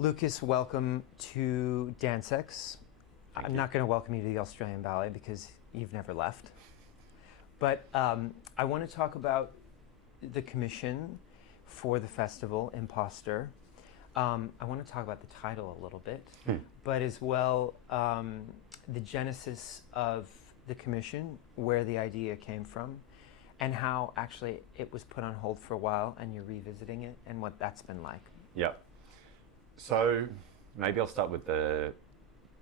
Lucas, welcome to DanceX. I'm not going to welcome you to the Australian Ballet because you've never left. But I want to talk about the commission for the festival, Imposter. I want to talk about the title a little bit, but as well the genesis of the commission, where the idea came from, and how actually it was put on hold for a while and you're revisiting it and what that's been like. Yeah. So maybe I'll start with the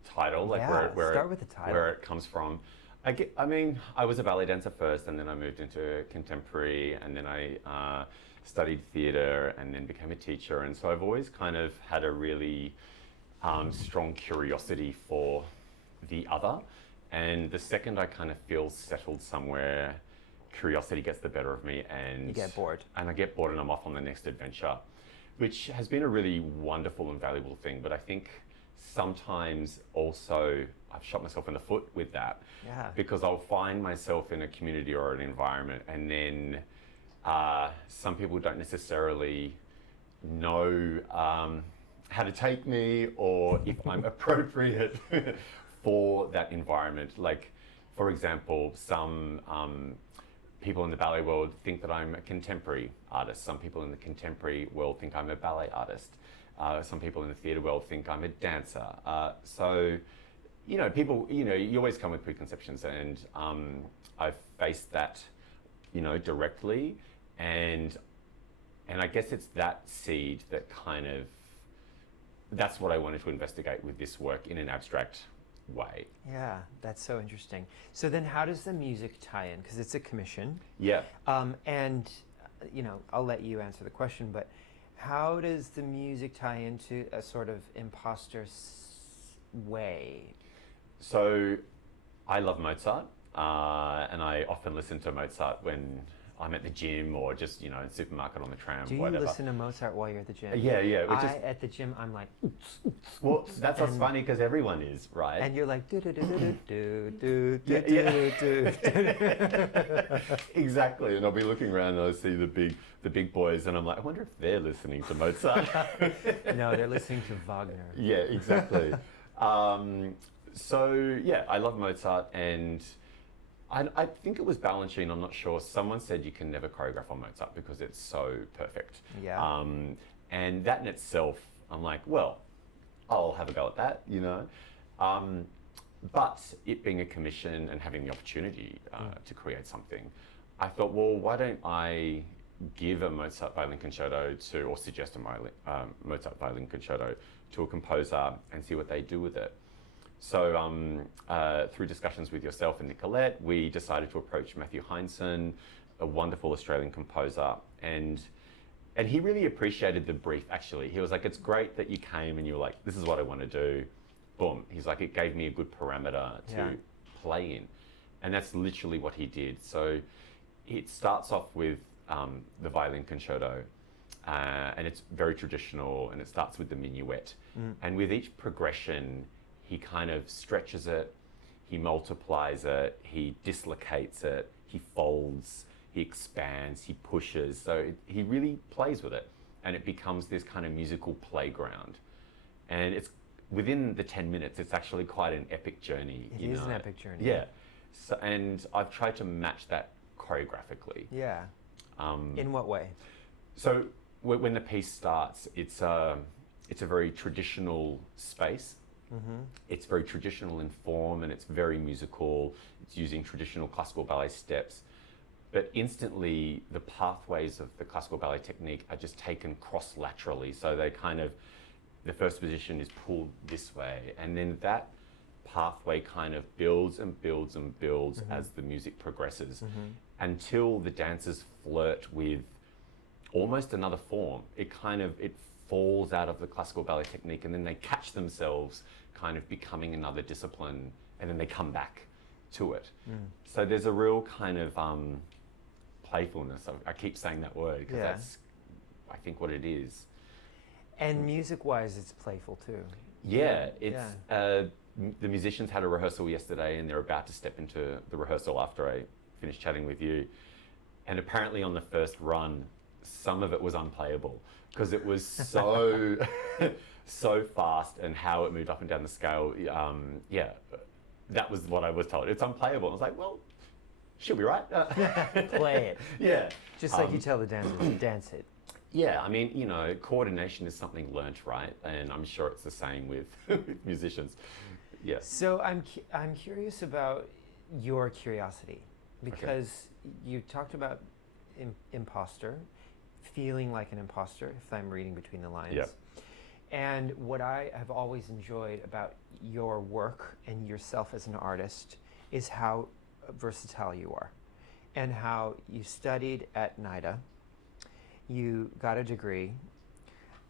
title, start with the title. Where it comes from. I was a ballet dancer first, and then I moved into contemporary, and then I studied theatre, and then became a teacher. And so I've always kind of had a really strong curiosity for the other. And the second I kind of feel settled somewhere, curiosity gets the better of me, and you get bored. And I get bored, and I'm off on the next adventure, which has been a really wonderful and valuable thing. But I think sometimes also I've shot myself in the foot with that. Yeah. Because I'll find myself in a community or an environment, and then some people don't necessarily know how to take me, or if I'm appropriate for that environment. Like, for example, some people in the ballet world think that I'm a contemporary artist. Some people in the contemporary world think I'm a ballet artist. Some people in the theatre world think I'm a dancer. So, people, you always come with preconceptions, and I've faced that, directly, and I guess it's that seed that that's what I wanted to investigate with this work in an abstract way. Yeah, that's so interesting. So then how does the music tie in? Because it's a commission. Yeah. And, I'll let you answer the question, but how does the music tie into a sort of imposter way? So I love Mozart, and I often listen to Mozart when I'm at the gym or just, in the supermarket, on the tram, Do you whatever. listen to Mozart while you're at the gym? Yeah. At the gym, I'm like... Well, that's what's funny, because everyone is, right? And you're like... Exactly, and I'll be looking around and I'll see the big boys, and I'm like, I wonder if they're listening to Mozart. No, they're listening to Wagner. Yeah, exactly. So, yeah, I love Mozart, and I think it was Balanchine, I'm not sure. Someone said you can never choreograph on Mozart because it's so perfect. Yeah. And that in itself, I'm like, well, I'll have a go at that, But it being a commission and having the opportunity to create something, I thought, well, why don't I give a Mozart violin concerto or suggest a Mozart violin concerto to a composer and see what they do with it. So through discussions with yourself and Nicolette, we decided to approach Matthew Heinsohn, a wonderful Australian composer, and he really appreciated the brief, actually. He was like, it's great that you came and you were like, this is what I want to do. Boom. He's like, it gave me a good parameter to play in. And that's literally what he did. So it starts off with the violin concerto, and it's very traditional, and it starts with the minuet. And with each progression, he kind of stretches it, he multiplies it, he dislocates it, he folds, he expands, he pushes. So he really plays with it, and it becomes this kind of musical playground. And it's within the 10 minutes, it's actually quite an epic journey. It is an epic journey. Yeah. So, and I've tried to match that choreographically. Yeah. In what way? So when the piece starts, it's a very traditional space. Mm-hmm. It's very traditional in form, and it's very musical. It's using traditional classical ballet steps. But instantly, the pathways of the classical ballet technique are just taken cross-laterally. So they the first position is pulled this way, and then that pathway kind of builds and builds and builds as the music progresses, until the dancers flirt with almost another form. It falls out of the classical ballet technique, and then they catch themselves kind of becoming another discipline, and then they come back to it. So there's a real kind of playfulness. I keep saying that word because that's, I think, what it is. And music-wise, it's playful too. Yeah, the musicians had a rehearsal yesterday, and they're about to step into the rehearsal after I finished chatting with you. And apparently on the first run, some of it was unplayable because it was so so fast and how it moved up and down the scale. Yeah, that was what I was told. It's unplayable. I was like, well, she'll be right. Play it. Yeah. Just like you tell the dancers, dance it. Yeah, I mean, you know, coordination is something learnt, right? And I'm sure it's the same with musicians. Yeah. So I'm curious about your curiosity, because you talked about imposter, feeling like an imposter, if I'm reading between the lines. Yep. And what I have always enjoyed about your work and yourself as an artist is how versatile you are, and how you studied at NIDA, you got a degree,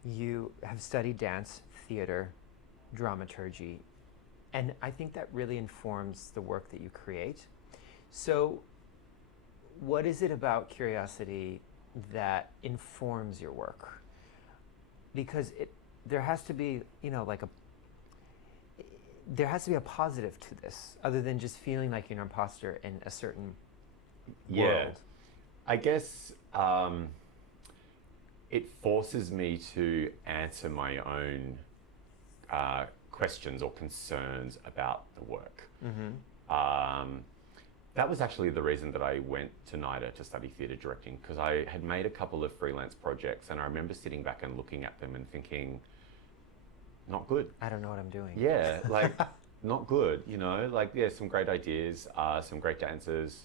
you have studied dance, theater, dramaturgy, and I think that really informs the work that you create. So what is it about curiosity that informs your work? Because there has to be, you know, there has to be a positive to this, other than just feeling like you're an imposter in a certain world. I guess it forces me to answer my own questions or concerns about the work. Mm-hmm. That was actually the reason that I went to NIDA to study theatre directing, because I had made a couple of freelance projects, and I remember sitting back and looking at them and thinking, not good. I don't know what I'm doing. Yeah, like not good, you know, like, yeah, some great ideas, some great dancers,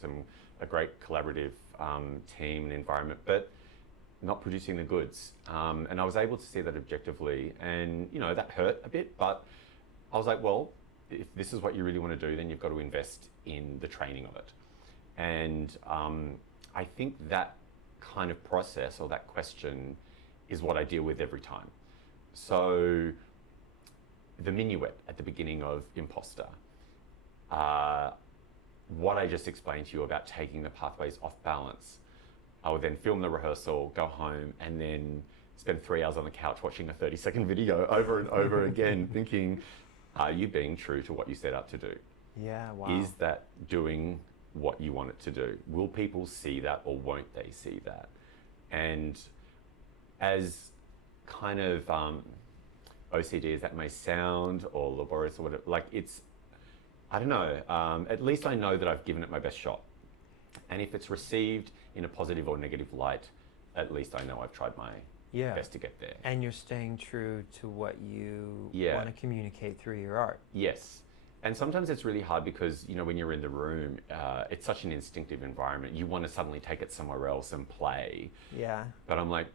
a great collaborative team and environment, but not producing the goods. And I was able to see that objectively, and, you know, that hurt a bit, but I was like, well, if this is what you really want to do, then you've got to invest in the training of it. And I think that kind of process or that question is what I deal with every time. So the minuet at the beginning of Imposter, what I just explained to you about taking the pathways off balance, I would then film the rehearsal, go home, and then spend 3 hours on the couch watching a 30-second video over and over again, thinking, are you being true to what you set out to do? Yeah, wow. Is that doing what you want it to do? Will people see that, or won't they see that? And as kind of OCD as that may sound, or laborious or whatever, like, it's, I don't know, at least I know that I've given it my best shot. And if it's received in a positive or negative light, at least I know I've tried my best to get there. And you're staying true to what you want to communicate through your art. Yes. And sometimes it's really hard because, you know, when you're in the room, it's such an instinctive environment. You want to suddenly take it somewhere else and play. Yeah. But I'm like,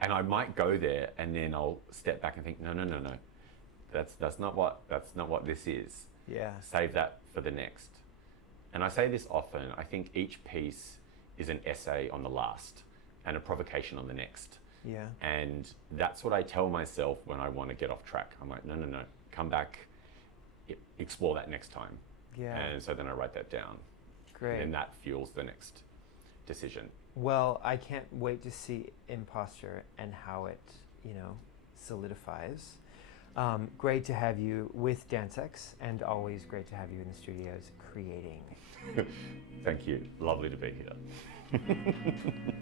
and I might go there, and then I'll step back and think, no. That's not what this is. Yeah. Save that for the next. And I say this often, I think each piece is an essay on the last and a provocation on the next. Yeah. And that's what I tell myself when I want to get off track. I'm like, no, come back, explore that next time. Yeah. And so then I write that down. Great. And that fuels the next decision. Well, I can't wait to see Imposter and how it, you know, solidifies. Great to have you with DanceX, and always great to have you in the studios creating. Thank you. Lovely to be here.